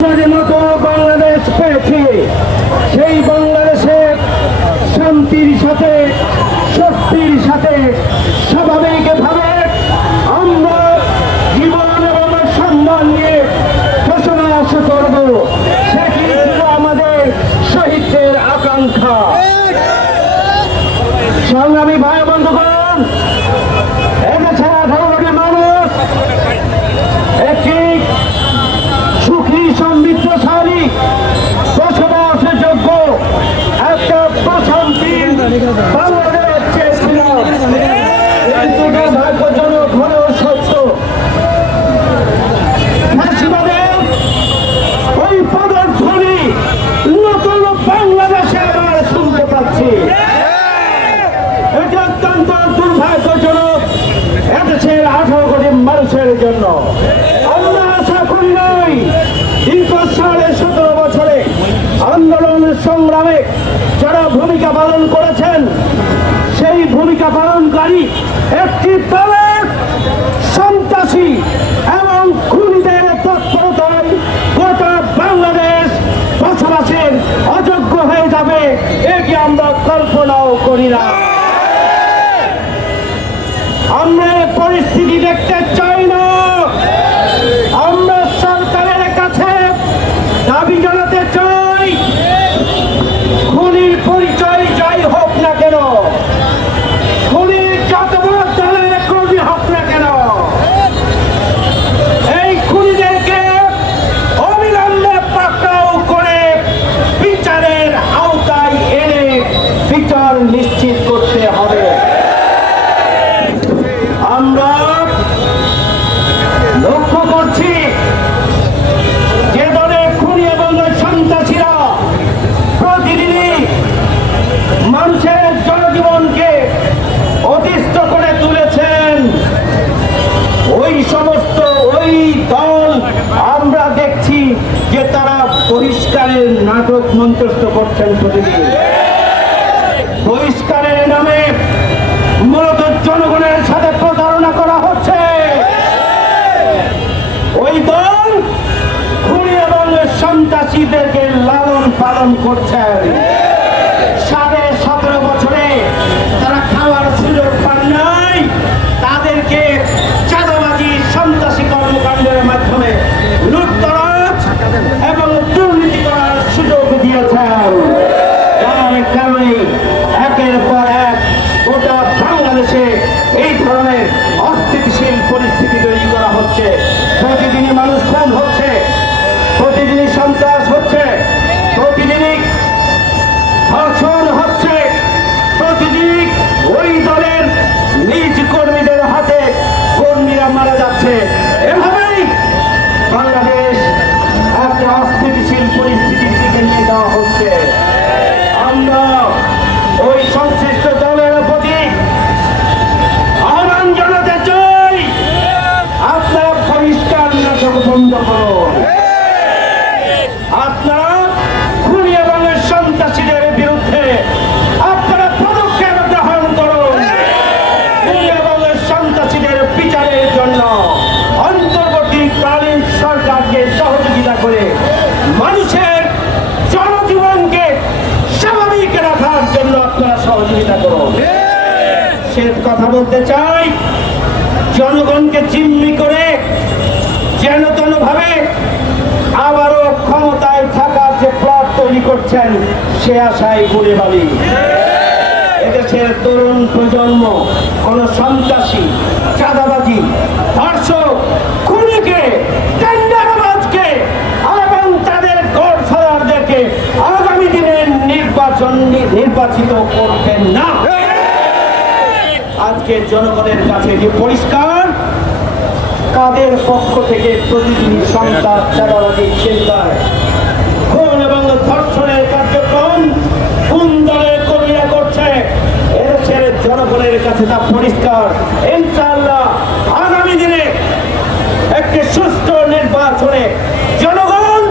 বাংলাদেশের মতো বাংলাদেশ পেয়েছি সেই বাংলাদেশে শান্তির সাথে শক্তির সাথে স্বাভাবিকভাবে আমরা জীবন এবং সম্মান নিয়ে বসবাস করব সেটি ছিল আমাদের শহীদদের আকাঙ্ক্ষা সংগ্রামী ভাই বন্ধুগণ এদেশে আঠারো কোটি মানুষ একটি সুখী সমৃদ্ধশালী বসবাসযোগ্য একটা বাংলাদেশ কিন্তু দুর্ভাগ্যজনক হলেও সত্য ওই পদধ্বনি শুনতে পাচ্ছি এটা অত্যন্ত দুর্ভাগ্যজনক এদেশের আঠারো কোটি মানুষের জন্য আমরা আশা করি নাই। দীর্ঘ সাড়ে সতেরো বছরে আন্দোলন সংগ্রামে ভূমিকা পালন করেছেন। সেই ভূমিকা পালনকারী একটি দলের সন্ত্রাসী এবং খুনিদের তৎপরতায় গোটা বাংলাদেশ বসবাসের অযোগ্য হয়ে যাবে এটি আমরা কল্পনাও করি না। আমরা পরিস্থিতি দেখতে চাই। বহিষ্কারের নাটক মঞ্চস্থ করছেন প্রতিদিন বহিষ্কারের নামে মূলত জনগণের সাথে প্রতারণা করা হচ্ছে। ওই দল খুনি এবং সন্ত্রাসীদেরকে লালন পালন করছেন সে কথা বলতে চাই, জনগণকে জিম্মি করে যেন তেন ভাবে আবারও ক্ষমতায় থাকার যে প্লট তৈরি করছেন, সে আশায় ঘুরে বালি। এদেশের তরুণ প্রজন্ম, কোন সন্ত্রাসী, চাঁদাবাজি, ধর্ষক, খুনিকে, টেন্ডারবাজকে, এবং তাদের গডফাদারদেরকে আগামী দিনের নির্বাচন নির্বাচিত করবেন না। আজকে জনগণের কাছে যে পরিষ্কার, কাদের পক্ষ থেকে প্রতিদিন সন্তান চাঁদাবাজি চিন্তায় খুন এবং ধর্ষণের কার্যক্রম কোন দলের কর্মীরা করছে? এদেশের জনগণের কাছে তা পরিষ্কার। ইনশাআল্লাহ আগামী দিনে একটি সুষ্ঠু নির্বাচনে জনগণ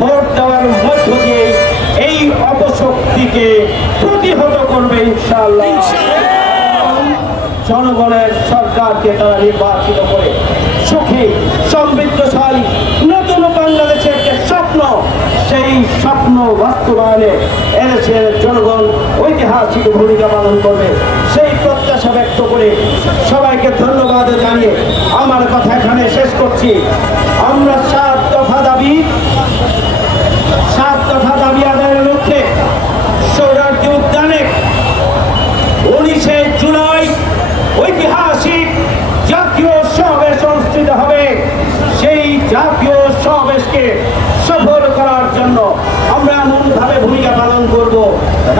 ভোট দেওয়ার মধ্য দিয়ে এই অপশক্তিকে প্রতিহত করবে ইনশাআল্লাহ। জনগণের সরকারকে তারা নির্বাচিত করে। সুখী, সমৃদ্ধশালী, নতুন বাংলাদেশের যে স্বপ্ন, সেই স্বপ্ন বাস্তবায়নে এদেশের জনগণ ঐতিহাসিক ভূমিকা পালন করবে। সেই প্রত্যাশা ব্যক্ত করে সবাইকে ধন্যবাদ জানিয়ে আমার কথা এখানে শেষ করছি। আমরা সাত দফা দাবি, সাত দফা দাবি আদায়ের লক্ষ্যে সৌরাজ্য উদ্যানে উনিশে জুলাই ঐতিহাসিক জাতীয় সমাবেশ অনুষ্ঠিত হবে সেই জাতীয় সমাবেশকে সফল করার জন্য আমরা এমনভাবে ভূমিকা পালন করব।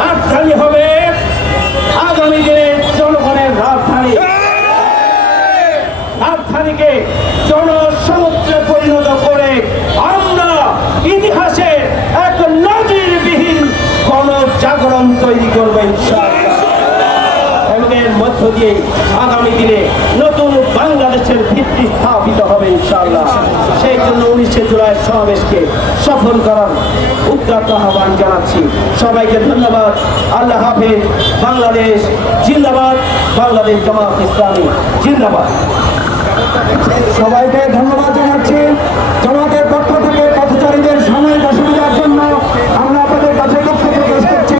রাজধানী হবে আগামী দিনে জনগণের রাজধানী। রাজধানীকে জনসমুদ্রে পরিণত করে আমরা ইতিহাসে এক নজিরবিহীন গণজাগরণ তৈরি করব ইনশাআল্লাহ। মধ্য দিয়ে আগামী দিনে নতুন বাংলাদেশের ভিত্তি স্থাপিত হবে ইনশাআল্লাহ। সেই জন্য উনিশে জুলাই সমাবেশকে সফল করার উদ্যাত আহ্বান জানাচ্ছি। সবাইকে ধন্যবাদ। আল্লাহ হাফেজ। বাংলাদেশ জিন্দাবাদ। বাংলাদেশ জামাত ইসলামী জিন্দাবাদ। সবাইকে ধন্যবাদ।